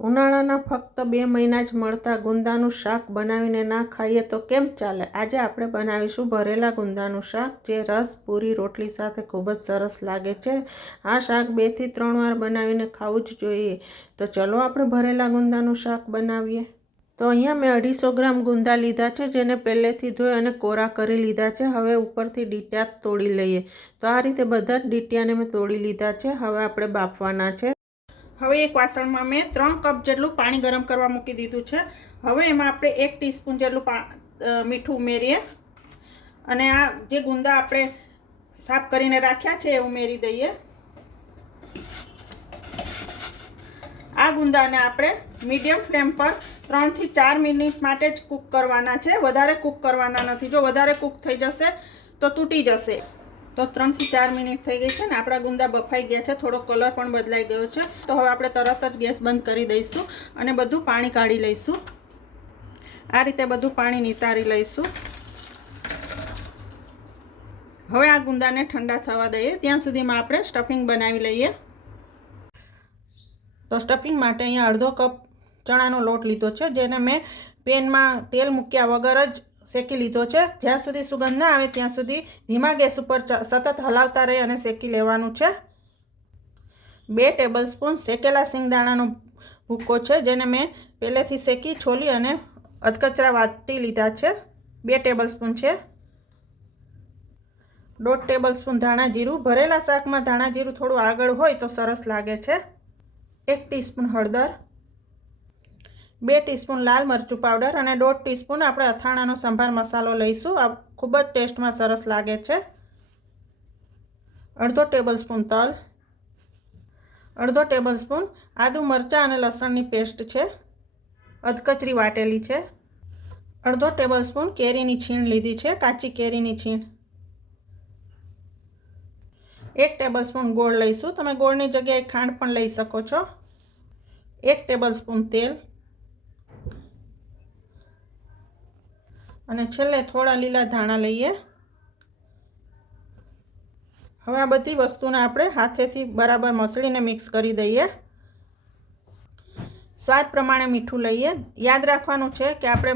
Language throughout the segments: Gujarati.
ઉનાળાના ફક્ત 2 મહિના જ મળતા ગુંદાનું શાક બનાવીને ના ખાઈએ તો કેમ ચાલે? આજે આપણે બનાવીશું ભરેલા ગુંદાનું શાક, જે રસ પૂરી રોટલી સાથે ખૂબ જ સરસ લાગે છે. આ શાક 2 થી 3 વાર બનાવીને ખાવું જ જોઈએ. તો ચલો આપણે ભરેલા ગુંદાનું શાક બનાવીએ. તો અહીંયા મેં 250 ગ્રામ ગુંદા લીધા છે, જેને પહેલેથી ધોઈ અને કોરા કરી લીધા છે. હવે ઉપરથી ડીટ્યા તોડી લઈએ. તો આ રીતે બધા જ ડીટ્યાને મેં તોડી લીધા છે. હવે આપણે બાફવાના છે. હવે એક વાસણમાં મેં 3 કપ જેટલું પાણી ગરમ કરવા મૂકી દીધું છે. હવે એમાં આપણે 1 ટીસ્પૂન જેટલું મીઠું ઉમેરીએ અને આ જે ગુંદા આપણે સાફ કરીને રાખ્યા છે એ ઉમેરી દઈએ. આ ગુંદાને આપણે મીડિયમ ફ્લેમ પર 3 થી 4 મિનિટ માટે જ કૂક કરવાના છે. વધારે કૂક કરવાના નથી. જો વધારે કૂક થઈ જશે તો તૂટી જશે. તો 3 થી 4 મિનિટ થઈ ગઈ છે ને આપણા ગુંદા બફાઈ ગયા છે. થોડો કલર પણ બદલાઈ ગયો છે. તો હવે આપણે તરત જ ગેસ બંધ કરી દઈશું અને બધું પાણી કાઢી લઈશું. આ રીતે બધું પાણી નિતારી લઈશું. હવે આ ગુંદાને ઠંડા થવા દઈએ. ત્યાં સુધીમાં આપણે સ્ટફિંગ બનાવી લઈએ. તો સ્ટફિંગ માટે અહીંયા અડધો કપ ચણાનો લોટ લીધો છે, જેને મેં પેનમાં તેલ મૂક્યા વગર જ શેકી લીધો છે. જ્યાં સુધી સુગંધ ના આવે ત્યાં સુધી ધીમા ગેસ ઉપર સતત હલાવતા રહી અને શેકી લેવાનું છે. 2 ટેબલસ્પૂન શેકેલા સિંગદાણાનો ભૂક્કો છે, જેને મેં પહેલેથી શેકી છોલી અને અધકચરા વાટી લીધા છે. 2 ટેબલસ્પૂન છે. 1.5 ટેબલસ્પૂન ધાણા જીરું. ભરેલા શાકમાં ધાણા જીરું થોડું આગળ હોય તો સરસ લાગે છે. 1 ટીસ્પૂન હળદર, 2 ટીસ્પૂન લાલ મરચું પાવડર અને 1.5 ટીસ્પૂન આપણે અથાણાનો સંભાર મસાલો લઈશું. આ ખૂબ જ ટેસ્ટમાં સરસ લાગે છે. 1/2 ટેબલસ્પૂન તલ, 1/2 ટેબલસ્પૂન આદુ મરચાં અને લસણની પેસ્ટ છે, અધકચરી વાટેલી છે. 1/2 ટેબલસ્પૂન કેરીની છીણ લીધી છે, કાચી કેરીની છીણ. 1 ટેબલસ્પૂન ગોળ લઈશું. તમે ગોળની જગ્યાએ ખાંડ પણ લઈ શકો છો. 1 ટેબલસ્પૂન તેલ અને છેલ્લે થોડા લીલા ધાણા લઈએ. હવે આ બધી વસ્તુને આપણે હાથેથી બરાબર મસળીને મિક્સ કરી દઈએ. સ્વાદ પ્રમાણે મીઠું લઈએ. યાદ રાખવાનું છે કે આપણે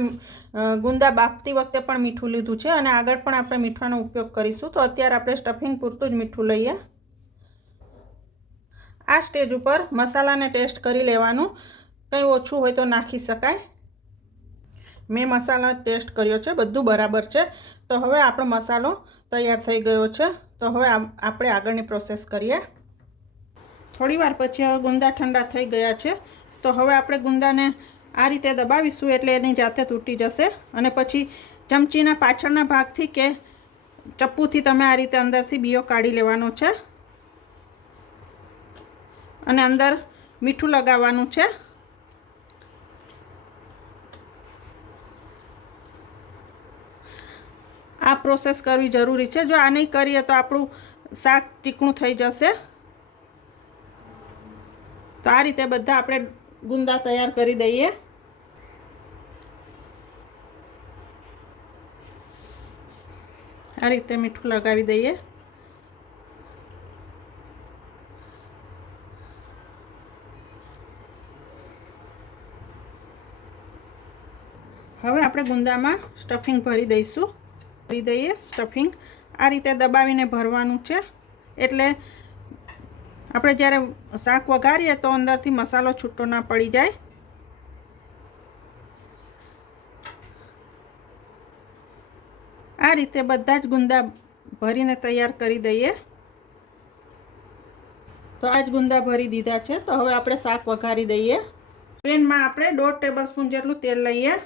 ગુંદા બાફતી વખતે પણ મીઠું લીધું છે અને આગળ પણ આપણે મીઠાનો ઉપયોગ કરીશું. તો અત્યારે આપણે સ્ટફિંગ પૂરતું જ મીઠું લઈએ. આ સ્ટેજ ઉપર મસાલાને ટેસ્ટ કરી લેવાનું. કંઈ ઓછું હોય તો નાખી શકાય. મેં મસાલા ટેસ્ટ કર્યો છે, બધું બરાબર છે. તો હવે આપણો મસાલો તૈયાર થઈ ગયો છે. તો હવે આપણે આગળની પ્રોસેસ કરીએ. થોડી વાર પછી હવે ગુંદા ઠંડા થઈ ગયા છે. તો હવે આપણે ગુંદાને આ રીતે દબાવીશું એટલે એની જાતે તૂટી જશે. અને પછી ચમચીના પાછળના ભાગથી કે ચપ્પુથી તમે આ રીતે અંદરથી બીયો કાઢી લેવાનો છે અને અંદર મીઠું લગાવવાનું છે. આ પ્રોસેસ કરવી જરૂરી છે. જો આ નહીં કરીએ તો આપણું શાક ચીકણું થઈ જશે. તો આ રીતે બધા આપણે ગુંદા તૈયાર કરી દઈએ. આ રીતે મીઠું લગાવી દઈએ. હવે આપણે ગુંદામાં સ્ટફિંગ ભરી દઈશું. ભરી દઈએ સ્ટફિંગ. આ રીતે દબાવીને ભરવાનું છે એટલે આપણે જ્યારે શાક વઘારીએ તો અંદરથી મસાલો છૂટો ના પડી જાય. આ રીતે બધા જ ગુંદા ભરીને તૈયાર કરી દઈએ. તો આ જ ગુંદા ભરી દીધા છે. તો હવે આપણે શાક વઘારી દઈએ. પેનમાં આપણે 1.5 ટેબલસ્પૂન જેટલું તેલ લઈએ.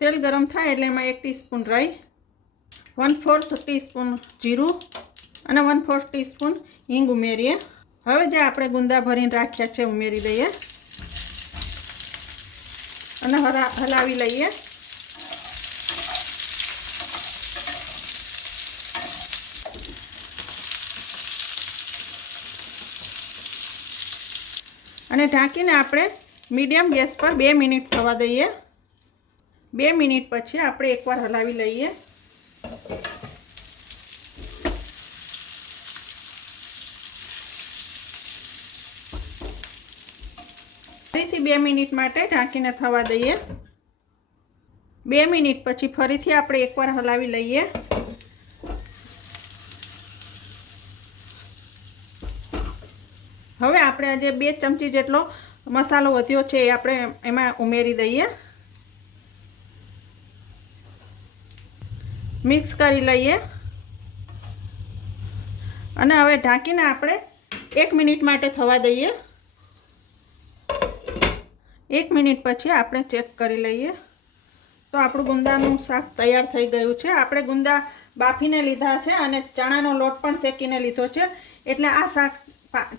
તેલ ગરમ થાય એટલે એમાં 1 ટીસ્પૂન રાઈ, 1/4 ટીસ્પૂન જીરું અને 1/4 ટીસ્પૂન હિંગ ઉમેરીએ. હવે જે આપણે ગુંદા ભરીને રાખ્યા છે ઉમેરી દઈએ અને હલાવી લઈએ. અને ઢાંકીને આપણે મીડિયમ ગેસ પર 2 મિનિટ થવા દઈએ. 2 મિનિટ પછી આપણે એકવાર હલાવી લઈએ. ફરીથી 2 મિનિટ માટે ઢાંકીને થવા દઈએ. 2 મિનિટ પછી ફરીથી આપણે એકવાર હલાવી લઈએ. હવે આપણે આજે 2 ચમચી જેટલો મસાલો વધ્યો છે એ આપણે એમાં ઉમેરી દઈએ. મિક્સ કરી લઈએ અને હવે ઢાંકીને આપણે 1 મિનિટ માટે થવા દઈએ. 1 મિનિટ પછી આપણે ચેક કરી લઈએ તો આપણું ગુંદાનું શાક તૈયાર થઈ ગયું છે. આપણે ગુંદા બાફીને લીધા છે અને ચણાનો લોટ પણ શેકીને લીધો છે, એટલે આ શાક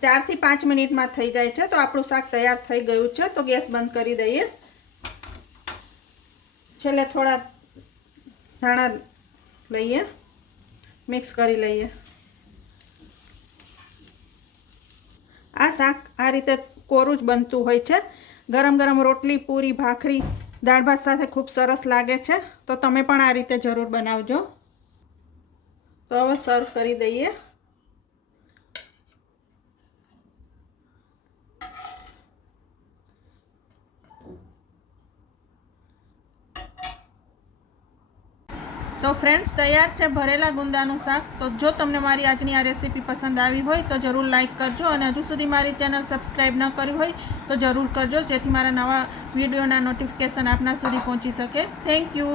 4 થી 5 મિનિટમાં થઈ જાય છે. તો આપણું શાક તૈયાર થઈ ગયું છે. તો ગેસ બંધ કરી દઈએ. છેલ્લે થોડા ધાણા લઈએ, મિક્સ કરી લઈએ. આ શાક આ રીતે કોરું જ બનતું હોય છે. ગરમ ગરમ રોટલી, પૂરી, ભાખરી, દાળ ભાત સાથે ખૂબ સરસ લાગે છે. તો તમે પણ આ રીતે જરૂર બનાવજો. તો હવે સર્વ કરી દઈએ. તો ફ્રેન્ડ્સ, તૈયાર છે ભરેલા ગુંદાનું શાક. તો જો તમને મારી આજની આ રેસીપી પસંદ આવી હોય તો જરૂર લાઈક કરજો અને હજુ સુધી મારી ચેનલ સબસ્ક્રાઈબ ન કરી હોય તો જરૂર કરજો, જેથી મારા નવા વિડીયોના નોટિફિકેશન આપના સુધી પહોંચી શકે. Thank you.